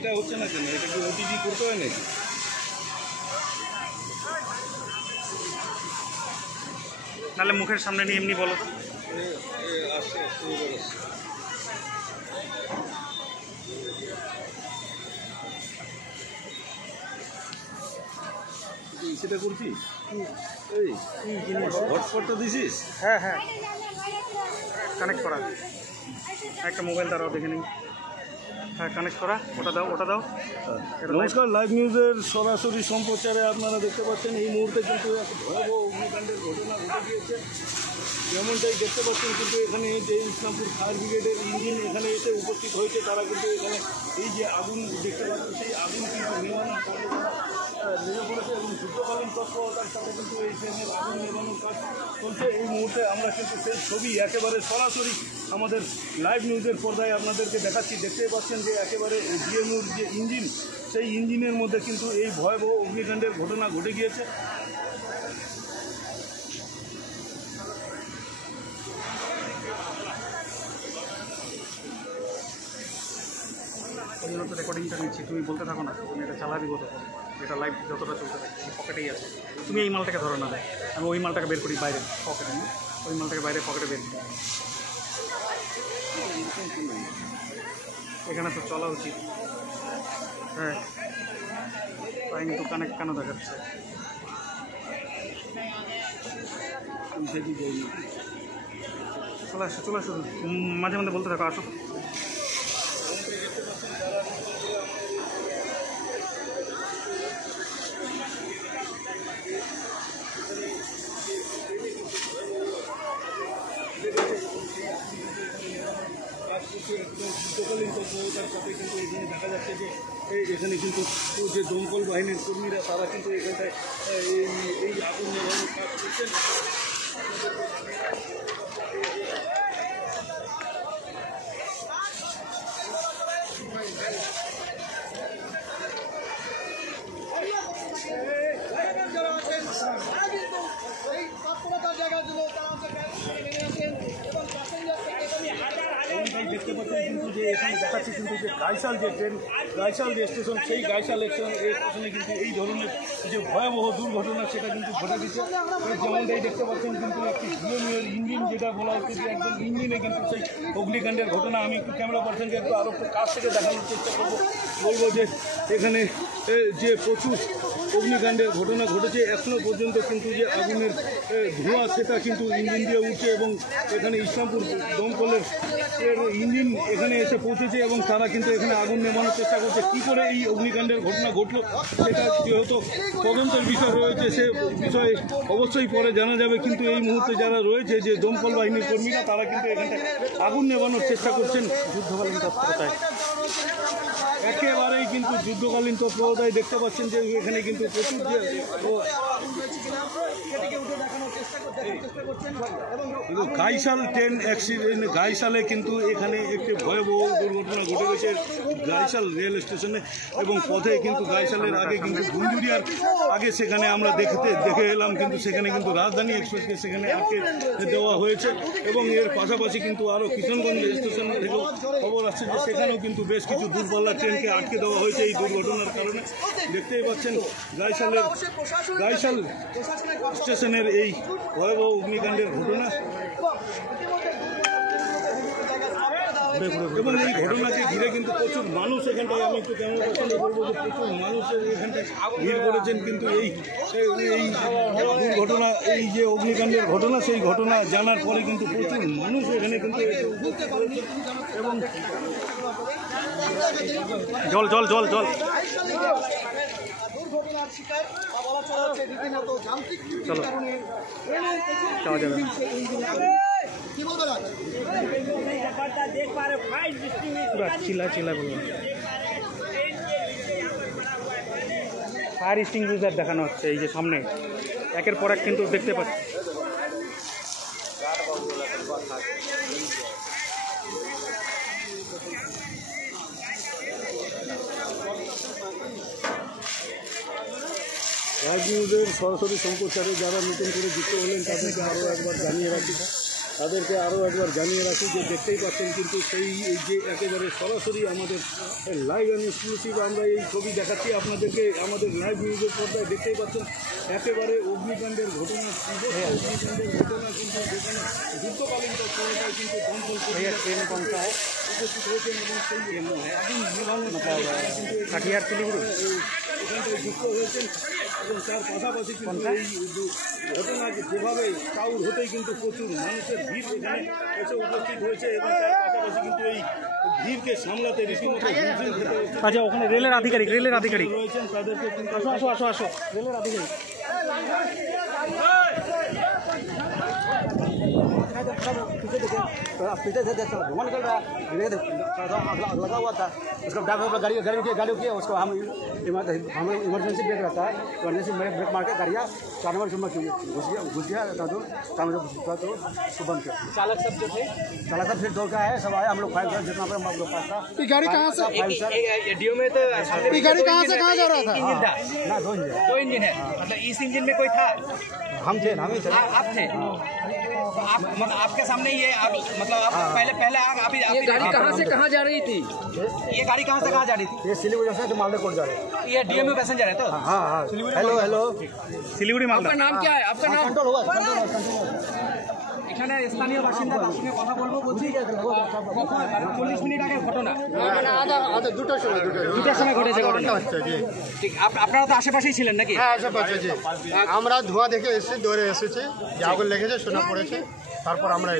এটা হচ্ছে না কেন? এটা কি ওটিজি করতে হয় নাকি? নাহলে মুখের সামনে নিয়ে এমনি বলো। সেটা করছি এই হটস্পটটা দিছিস? হ্যাঁ হ্যাঁ, কানেক্ট করা একটা মোবাইল দ্বারাও দেখে নিই। হ্যাঁ কানেক্ট করা, ওটা দাও ওটা দাও। নমস্কার, লাইভ নিউজের সরাসরি সম্প্রচারে আপনারা দেখতে পাচ্ছেন এই মুহূর্তে কিন্তু এক ভয়াবহ অগ্নিকাণ্ডের ঘটনা ঘটে গিয়েছে। যেমনটাই দেখতে পাচ্ছেন কিন্তু এখানে যে ইসলামপুর ফায়ার ব্রিগেডের ইঞ্জিন এখানে এসে উপস্থিত হয়েছে, তারা কিন্তু এখানে এই যে আগুন দেখতে পাচ্ছেন সেই আগুন কিন্তু নেভানোর কাজে লেগে পড়েছে এবং যুদ্ধকালীন তৎপরতার সাথে কিন্তু এই ট্রেনের আগুন নেভানোর কাজ চলছে। এই মুহূর্তে আমরা কিন্তু সেই ছবি একেবারে সরাসরি আমাদের লাইভ নিউজের পর্দায় আপনাদেরকে দেখাচ্ছি। দেখতেই পাচ্ছেন যে একেবারে জিএমইউর যে ইঞ্জিন, সেই ইঞ্জিনের মধ্যে কিন্তু এই ভয়াবহ অগ্নিকাণ্ডের ঘটনা ঘটে গিয়েছে। ওই জন্য তো রেকর্ডিংটা নিচ্ছি, তুমি বলতে থাকো না, তুমি এটা চালাবি কত, এটা লাইভ যতটা চলতে থাকে পকেটেই আছে। তুমি এই মালটাকে ধরো না, দেয় আমি ওই মালটাকে বের করি বাইরে পকেটে, ওই মালটাকে বাইরে পকেটে বের করি। এখানে তো চলা উচিত। হ্যাঁ তাই কিন্তু কানেক্ট কেন দেখাচ্ছে? চলে আসো চলে আসো, মাঝে মাঝে বলতে থাকো আসো। যুদ্ধকালীন তৎপরতার সাথে কিন্তু এখানে দেখা যাচ্ছে যে এখানে কিন্তু যে দমকল বাহিনীর কর্মীরা তারা কিন্তু এখানটায় এই আগুন নেভানোর কাজ করছেন। দেখতে পাচ্ছেন কিন্তু যে এখানে দেখাচ্ছে কিন্তু যে গাইশাল যে ট্রেন, গাইশাল যে স্টেশন, সেই গাইশাল স্টেশনে কিন্তু এই ধরনের যে ভয়াবহ দুর্ঘটনা সেটা কিন্তু ঘটে দিচ্ছে। যেমনটাই দেখতে পাচ্ছেন কিন্তু একটি জিএমইউর ইঞ্জিন, যেটা বলা হচ্ছে যে একদম ইঞ্জিনে কিন্তু সেই অগ্নিকাণ্ডের ঘটনা। আমি একটু ক্যামেরা পার্সনকে একটু আরও একটু কাছ থেকে দেখানোর চেষ্টা করবো। বলবো যে এখানে যে প্রচুর অগ্নিকাণ্ডের ঘটনা ঘটেছে, এখনও পর্যন্ত কিন্তু যে আগুনের ধোঁয়া সেটা কিন্তু ইঞ্জিন দিয়ে উঠছে এবং এখানে ইসলামপুর দমকলের ইঞ্জিন এখানে এসে পৌঁছেছে এবং তারা কিন্তু এখানে আগুন নেভানোর চেষ্টা করছে। কী করে এই অগ্নিকাণ্ডের ঘটনা ঘটলো সেটা যেহেতু তদন্তের বিষয় রয়েছে, সে বিষয়ে অবশ্যই পরে জানা যাবে। কিন্তু এই মুহূর্তে যারা রয়েছে যে দমকল বাহিনীর কর্মীরা, তারা কিন্তু এখানটায় আগুন নেভানোর চেষ্টা করছেন যুদ্ধকালীন তৎপরতায়। একেবারেই কিন্তু যুদ্ধকালীন তৎপরতায় দেখতে পাচ্ছেন যে এখানে কিন্তু প্রচুর যে গাইশাল ট্রেন অ্যাক্সিডেন্ট, গাইশালে কিন্তু এখানে একটি ভয়াবহ দুর্ঘটনা ঘটে গেছে গাইশাল রেল স্টেশনে এবং পথে কিন্তু গাইশালের আগে কিন্তু গুঞ্জুরিয়ার আগে সেখানে আমরা দেখে এলাম কিন্তু সেখানে কিন্তু রাজধানী এক্সপ্রেসকে সেখানে আটকে দেওয়া হয়েছে এবং এর পাশাপাশি কিন্তু আরও কিষানগঞ্জ স্টেশন থেকেও খবর আসছে যে সেখানেও কিন্তু বেশ কিছু দূরপাল্লার ট্রেনকে আটকে দেওয়া হয়েছে এই দুর্ঘটনার কারণে। দেখতেই পাচ্ছেন গাইশাল স্টেশনের এই ভয়াবহ অগ্নিকাণ্ডের ঘটনা এবং এই ঘটনাকে ঘিরে কিন্তু প্রচুর মানুষ এখানটায়, আমি একটু ক্যামেরা পার্সনে বলবো যে প্রচুর মানুষ এখানটায় ভিড় করেছেন কিন্তু এই দুর্ঘটনা, এই যে অগ্নিকাণ্ডের ঘটনা, সেই ঘটনা জানার পরে কিন্তু প্রচুর মানুষ এখানে কিন্তু এবং জল জল জল জল চলো যাওয়া যাবে। চিল্লা চিল্লা বলবো, ফায়ার এক্সটিংগুইশার দেখানো হচ্ছে এই যে সামনে, একের পর এক কিন্তু দেখতে পাচ্ছি। লাইভ নিউজের সরাসরি সম্প্রচারে যারা নতুন করে যুক্ত হলেন তাদেরকে আরও একবার জানিয়ে রাখি তাদেরকে আরও একবার জানিয়ে রাখি যে দেখতেই পাচ্ছেন কিন্তু সেই এই যে একেবারে সরাসরি আমাদের লাইভ অ্যান্ড এক্সক্লুসিভ আমরা এই ছবি দেখাচ্ছি আপনাদেরকে আমাদের লাইভ নিউজের পর্দায় দেখতেই পাচ্ছেন একেবারে অগ্নিকাণ্ডের ঘটনা অগ্নিকাণ্ডের ঘটনা কিন্তু যেখানে যুদ্ধকালীন সময়টায় কিন্তু দমকল ট্রেন পৌঁছায় উপস্থিত হয়েছেন এবং সেই কাঠিয়ার শিলিগুড়ি এখানটায় যুক্ত হয়েছেন এবং তার পাশাপাশি কিন্তু এই ঘটনা যেভাবে চাউর হতেই কিন্তু প্রচুর মানুষের ভিড় এখানে এসে উপস্থিত হয়েছে এবং তার পাশাপাশি কিন্তু এই ভিড়কে সামলাতে রীতিমতো হিমশিম খেতে হচ্ছে। আচ্ছা ওখানে রেলের আধিকারিক রয়েছেন তাদেরকে কিন্তু আসো রেলের আধিকারিক पीछे से धुआं निकल रहा है लगा हुआ था उसको गाड़ी किया उसको हम इमरजेंसी ब्रेक रहता है इमरजेंसी ब्रेक मार के गाड़ियाँ 4 नंबर घुस गया तो बंद किया। चालक सब फिर दौड़ के आए सब आए हम लोग 5 सर जितना हम लोग पास था। गाड़ी कहाँ से डीओ में तो ये गाड़ी कहाँ से कहाँ जा रहा था? ना 2 इंजन है मतलब इस इंजन में कोई था? हम थे हम ही थे आप थे? आप मतलब आपके सामने ये मतलब आप पहले आप ये गाड़ी कहाँ से कहाँ जा रही थी? ये गाड़ी कहाँ से कहाँ जा रही थी? ये सिलीगुड़ी से मालदा कोट जा रहे हैं। ये डीएमयू पैसेंजर है तो? हाँ हेलो শিলিগুড়ি মালদা आपका नाम क्या है? आपका नाम? कंट्रोल हुआ कंट्रोल এখানে স্থানীয় বাসিন্দা তার সঙ্গে কথা বলবো বলছি 40 মিনিট আগে ঘটনা आधा দুটার সময় ঘটেছে ঘটনা ঠিক আপনারা তো আশেপাশেই ছিলেন নাকি? হ্যাঁ আশেপাশে জি আমরা ধোঁয়া দেখে এসেছি দৌড়ে এসেছি যে আগুন লেগেছে শোনা পড়েছে তারপর আমরা